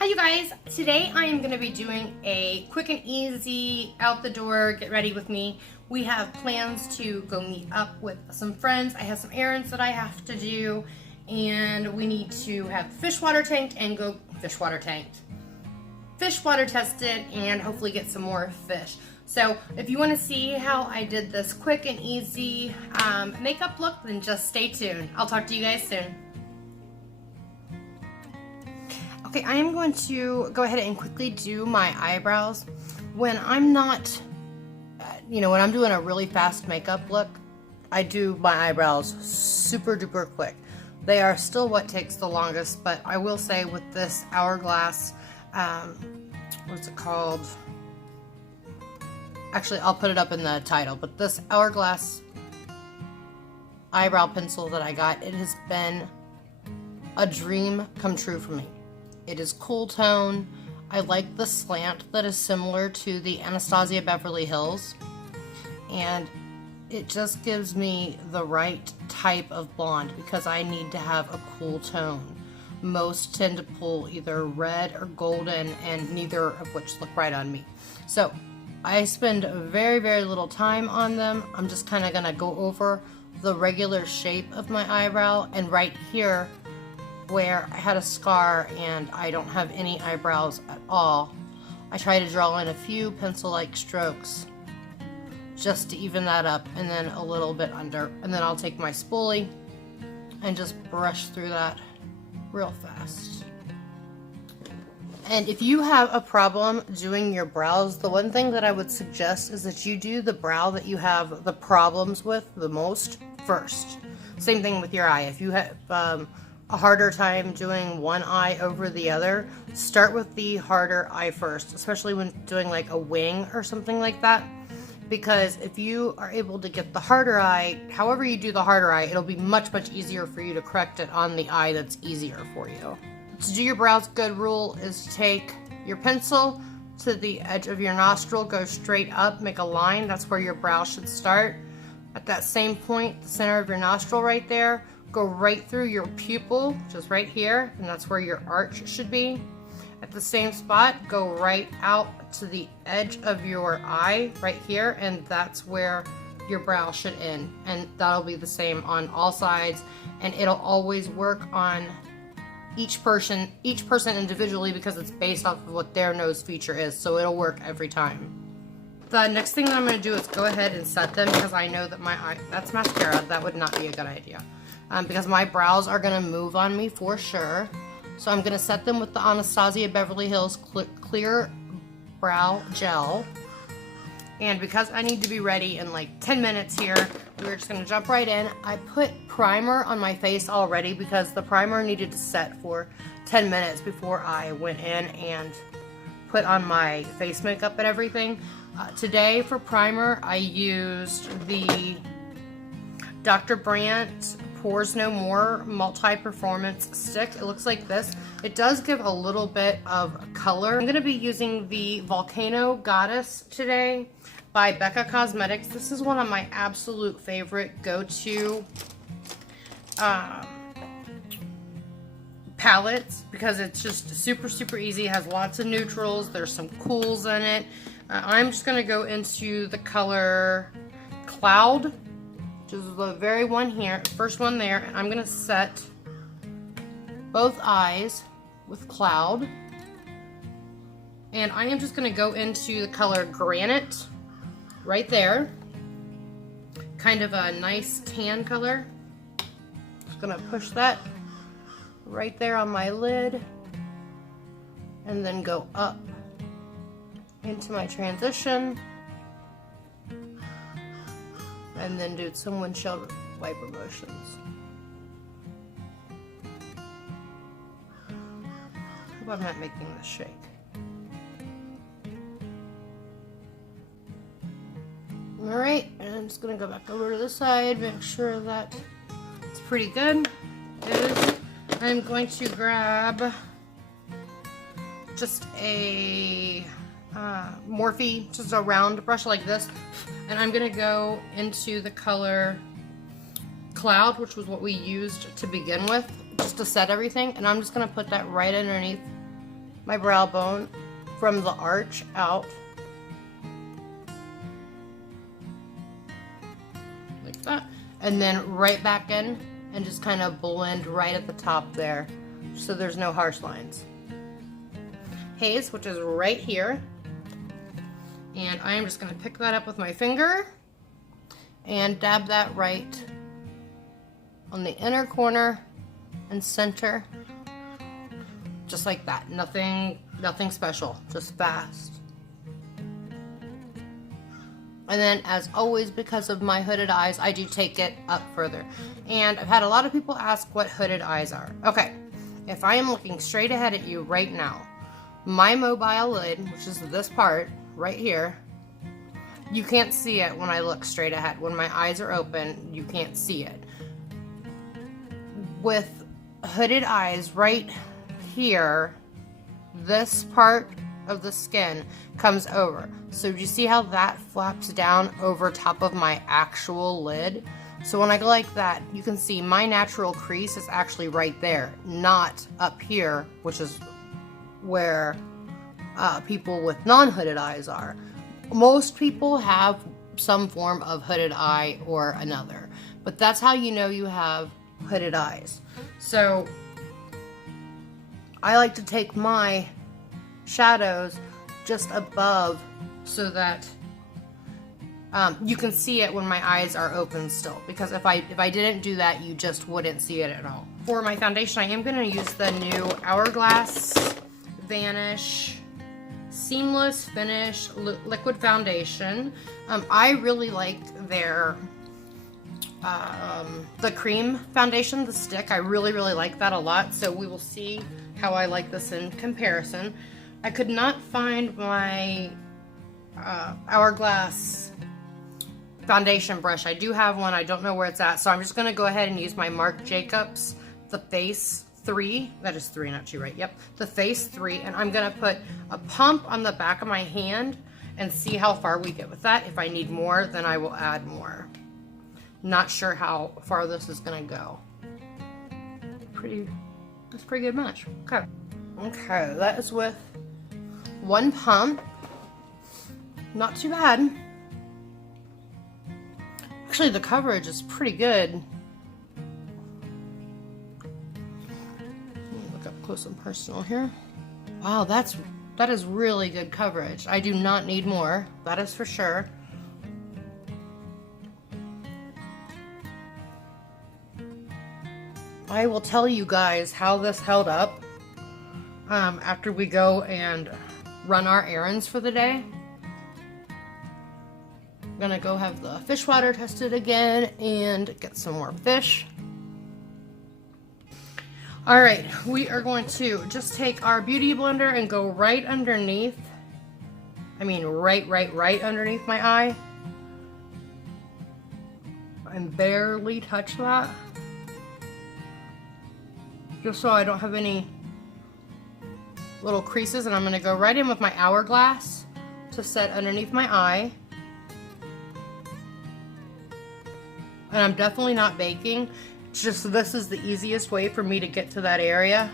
Hi you guys, today I am going to be doing a quick and easy out the door, get ready with me. We have plans to go meet up with some friends. I have some errands that I have to do and we need to have fish water tanked and go fish water tested and hopefully get some more fish. So if you want to see how I did this quick and easy makeup look, then just stay tuned. I'll talk to you guys soon. Okay, I am going to go ahead and quickly do my eyebrows. When I'm not, when I'm doing a really fast makeup look, I do my eyebrows super duper quick. They are still what takes the longest, but I will say with this hourglass, what's it called? Actually, I'll put it up in the title, but this hourglass eyebrow pencil that I got, it has been a dream come true for me. It is cool tone. I like the slant that is similar to the Anastasia Beverly Hills. And it just gives me the right type of blonde because I need to have a cool tone. Most tend to pull either red or golden and neither of which look right on me. So I spend very, very little time on them. I'm just kind of going to go over the regular shape of my eyebrow, and right here where I had a scar and I don't have any eyebrows at all, I try to draw in a few pencil-like strokes just to even that up, and then a little bit under, and then I'll take my spoolie and just brush through that real fast. And if you have a problem doing your brows, the one thing that I would suggest is that you do the brow that you have the problems with the most first. Same thing with your eye. If you have a harder time doing one eye over the other, start with the harder eye first, especially when doing like a wing or something like that, because if you are able to get the harder eye, however you do the harder eye, it'll be much easier for you to correct it on the eye that's easier for you. To do your brows, good rule is to take your pencil to the edge of your nostril, go straight up, make a line. That's where your brow should start. At that same point, the center of your nostril right there, go right through your pupil, just right here, and that's where your arch should be. At the same spot, go right out to the edge of your eye, right here, and that's where your brow should end. And that'll be the same on all sides, and it'll always work on each person individually because it's based off of what their nose feature is, so it'll work every time. The next thing that I'm going to do is go ahead and set them, because I know that my eye, that's mascara, that would not be a good idea. Because my brows are going to move on me for sure. So I'm going to set them with the Anastasia Beverly Hills Clear Brow Gel. And because I need to be ready in like 10 minutes here, we're just going to jump right in. I put primer on my face already because the primer needed to set for 10 minutes before I went in and put on my face makeup and everything. Today for primer, I used the Dr. Brandt Pores No More Multi-Performance Stick. It looks like this. It does give a little bit of color. I'm going to be using the Volcano Goddess today by Becca Cosmetics. This is one of my absolute favorite go-to palettes because it's just super easy. It has lots of neutrals. There's some cools in it. I'm just going to go into the color Cloud, which is the very one here, first one there, and I'm going to set both eyes with Cloud. And I am just going to go into the color Granite right there. Kind of a nice tan color. Just going to push that right there on my lid and then go up into my transition. And then do some windshield wiper motions. Hope I'm not making this shake. Alright, and I'm just going to go back over to the side, make sure that it's pretty good. It is. I'm going to grab just a Morphe, just a round brush like this, and I'm gonna go into the color Cloud, which was what we used to begin with, just to set everything, and I'm just gonna put that right underneath my brow bone from the arch out. Like that. And then right back in and just kind of blend right at the top there so there's no harsh lines. Haze, which is right here. And I am just going to pick that up with my finger and dab that right on the inner corner and center. Just like that. Nothing special, just fast. And then, as always, because of my hooded eyes, I do take it up further. And I've had a lot of people ask what hooded eyes are. Okay, if I am looking straight ahead at you right now, my mobile lid, which is this part right here, you can't see it when I look straight ahead. When my eyes are open, you can't see it. With hooded eyes right here, this part of the skin comes over. So do you see how that flaps down over top of my actual lid? So when I go like that, you can see my natural crease is actually right there, not up here, which is where people with non-hooded eyes are. Most people have some form of hooded eye or another, but that's how you know you have hooded eyes. So I like to take my shadows just above so that you can see it when my eyes are open still, because if I didn't do that, you just wouldn't see it at all. For my foundation, I am going to use the new Hourglass Vanish Seamless Finish Liquid Foundation. I really like their the cream foundation, the stick. I really like that a lot, so we will see how I like this in comparison. I could not find my Hourglass foundation brush. I do have one, I don't know where it's at, so I'm just going to go ahead and use my Marc Jacobs, the Face 3, that is 3, not 2, right? Yep, the Face 3, and I'm going to put a pump on the back of my hand and see how far we get with that. If I need more, then I will add more. Not sure how far this is going to go. That's pretty good match. Okay. Okay, that is with one pump. Not too bad. Actually, the coverage is pretty good. Look up close and personal here. Wow, that is really good coverage. I do not need more, that is for sure. I will tell you guys how this held up after we go and run our errands for the day. I'm gonna go have the fish water tested again and get some more fish. All right, we are going to just take our beauty blender and go right underneath. I mean, right underneath my eye. And barely touch that. Just so I don't have any little creases, and I'm going to go right in with my Hourglass to set underneath my eye. And I'm definitely not baking. It's just this is the easiest way for me to get to that area.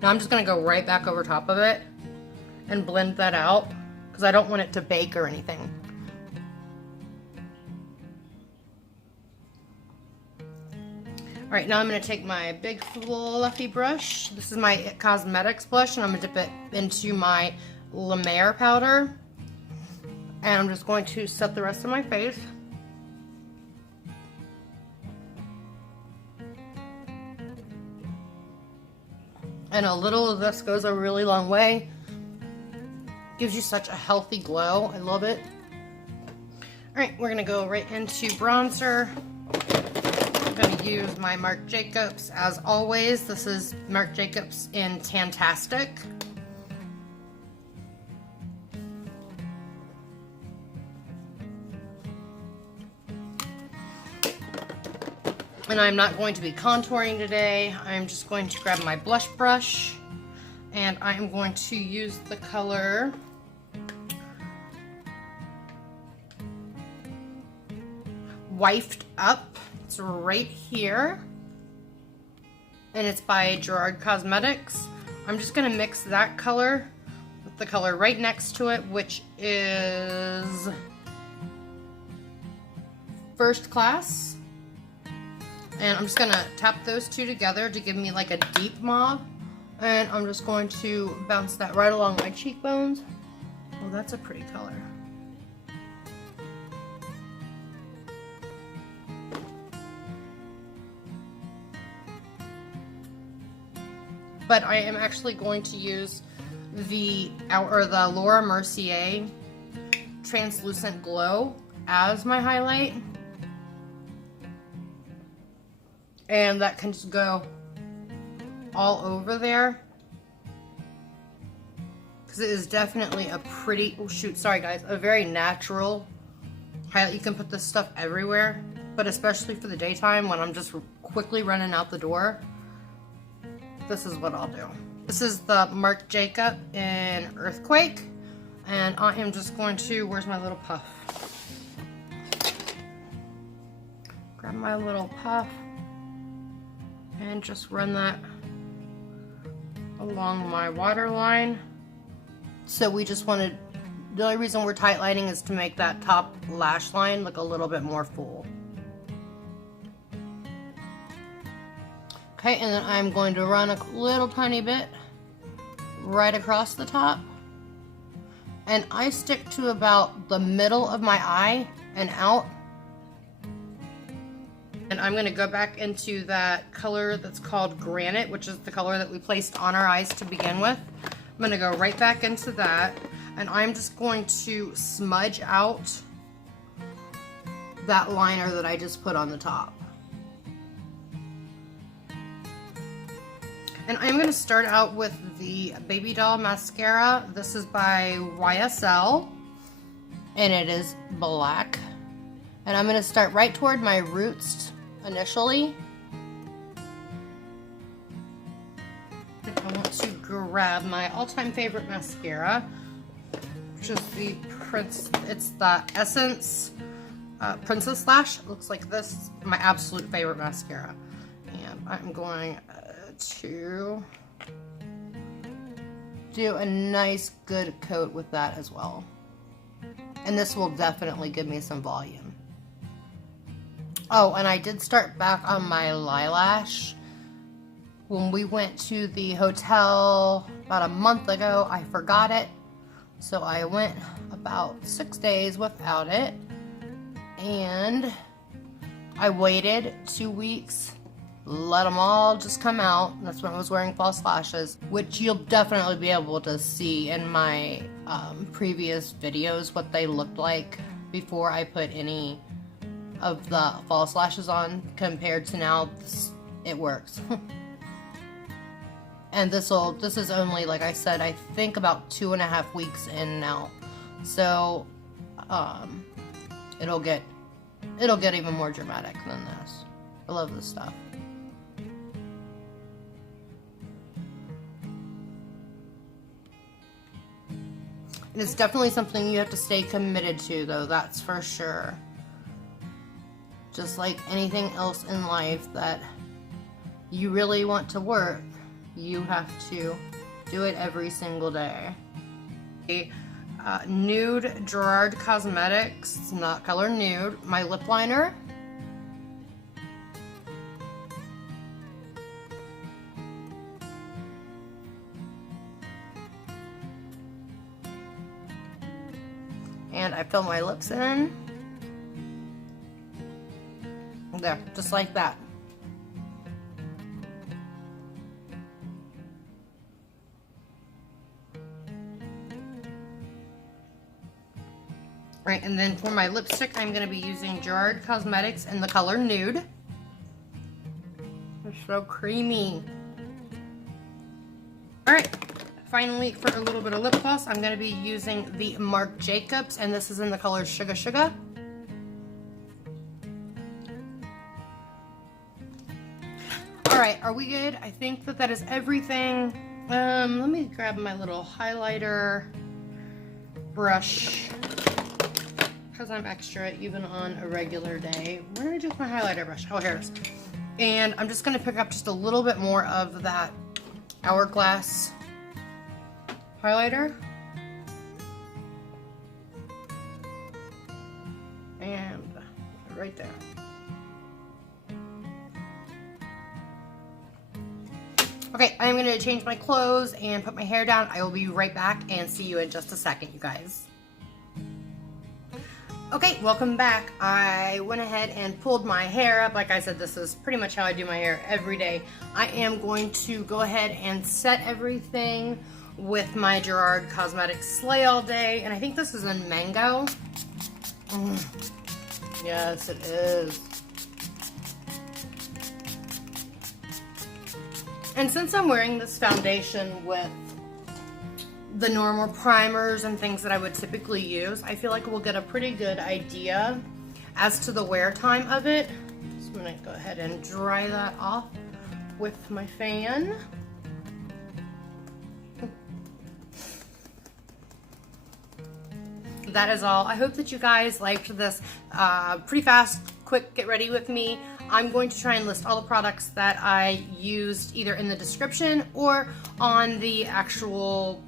Now I'm just going to go right back over top of it and blend that out because I don't want it to bake or anything. All right, now I'm going to take my big fluffy brush. This is my It Cosmetics blush, and I'm going to dip it into my La Mer powder. And I'm just going to set the rest of my face. And a little of this goes a really long way. Gives you such a healthy glow. I love it. All right, we're going to go right into bronzer. I'm going to use my Marc Jacobs as always. This is Marc Jacobs in Tantastic. And I'm not going to be contouring today. I'm just going to grab my blush brush and I'm going to use the color Wifed Up. It's right here. and it's by Gerard Cosmetics. I'm just gonna mix that color with the color right next to it, which is First Class. And I'm just gonna tap those two together to give me like a deep mauve. And I'm just going to bounce that right along my cheekbones. Oh, that's a pretty color. But I am actually going to use the Laura Mercier Translucent Glow as my highlight. And that can just go all over there. Because it is definitely a pretty, oh shoot, sorry guys, a very natural highlight. You can put this stuff everywhere, but especially for the daytime when I'm just quickly running out the door, this is what I'll do. This is the Marc Jacob in Earthquake, and I am just going to, where's my little puff? Grab my little puff and just run that along my waterline. So we just wanted, the only reason we're tight lining is to make that top lash line look a little bit more full. Okay, and then I'm going to run a little tiny bit right across the top. And I stick to about the middle of my eye and out. And I'm going to go back into that color that's called Granite, which is the color that we placed on our eyes to begin with. I'm going to go right back into that, and I'm just going to smudge out that liner that I just put on the top. And I'm going to start out with the Baby Doll Mascara. This is by YSL, and it is black. And I'm going to start right toward my roots initially. I want to grab my all-time favorite mascara, which is the Essence Princess Lash. It looks like this, my absolute favorite mascara. And I'm going to do a nice good coat with that as well. And this will definitely give me some volume. Oh, and I did start back on my Lilash. When we went to the hotel about a month ago, I forgot it. So I went about 6 days without it. And I waited 2 weeks, let them all just come out. That's when I was wearing false lashes, which you'll definitely be able to see in my previous videos what they looked like before I put any of the false lashes on compared to now. It works. And this is only, like I said, I think about 2.5 weeks in now. So it'll get even more dramatic than this. I love this stuff. And it's definitely something you have to stay committed to, though, that's for sure. Just like anything else in life that you really want to work, you have to do it every single day. Nude Gerard Cosmetics, it's not color nude, my lip liner. And I fill my lips in. There, just like that. Right, and then for my lipstick, I'm going to be using Gerard Cosmetics in the color Nude. They're so creamy. Alright, finally, for a little bit of lip gloss, I'm going to be using the Marc Jacobs, and this is in the color Sugar Sugar. Alright, are we good? I think that is everything. Let me grab my little highlighter brush, because I'm extra even on a regular day. Where did I do my highlighter brush? Oh, here it is. And I'm just going to pick up just a little bit more of that hourglass highlighter. And right there. Okay, I'm going to change my clothes and put my hair down. I will be right back and see you in just a second, you guys. Okay, welcome back. I went ahead and pulled my hair up. Like I said, this is pretty much how I do my hair every day. I am going to go ahead and set everything with my Gerard Cosmetics Slay All Day. And I think this is in Mango. Yes, it is. And since I'm wearing this foundation with the normal primers and things that I would typically use, I feel like we'll get a pretty good idea as to the wear time of it. So I'm going to go ahead and dry that off with my fan. That is all. I hope that you guys liked this pretty fast, quick get ready with me. I'm going to try and list all the products that I used either in the description or on the actual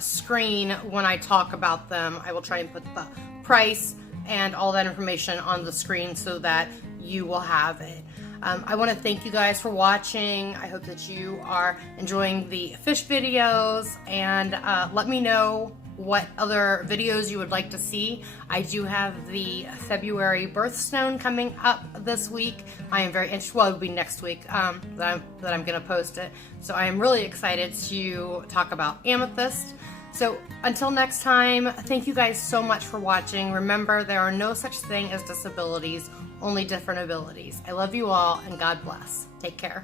screen when I talk about them. I will try and put the price and all that information on the screen so that you will have it. I want to thank you guys for watching. I hope that you are enjoying the fish videos, and let me know what other videos you would like to see. I do have the February birthstone coming up this week. I am very interested, well, it will be next week that I'm gonna post it. So I am really excited to talk about amethyst. So until next time, thank you guys so much for watching. Remember, there are no such thing as disabilities, only different abilities. I love you all, and God bless. Take care.